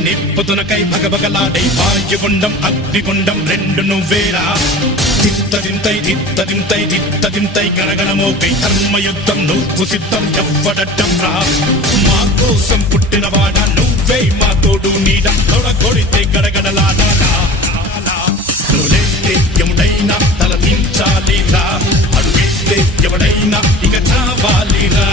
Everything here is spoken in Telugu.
నిప్పుతునకై భగభగలాడై భాగ్యగుండం అగ్నిగుండం రెండు నువ్వేరా తిత్తదింతై గణగణమోకై ధర్మయుద్ధం నువ్వు సిద్ధం ఎవ్వడట్టం రా మా కోసం పుట్టినవాడా నువ్వే మా తోడు నీడ కొడితే గడగడలాడాలా నువ్వులేస్తే ఎముడైనా తల దించాలిరా అడుగేస్తే ఎవడైనా ఇక చావాలిరా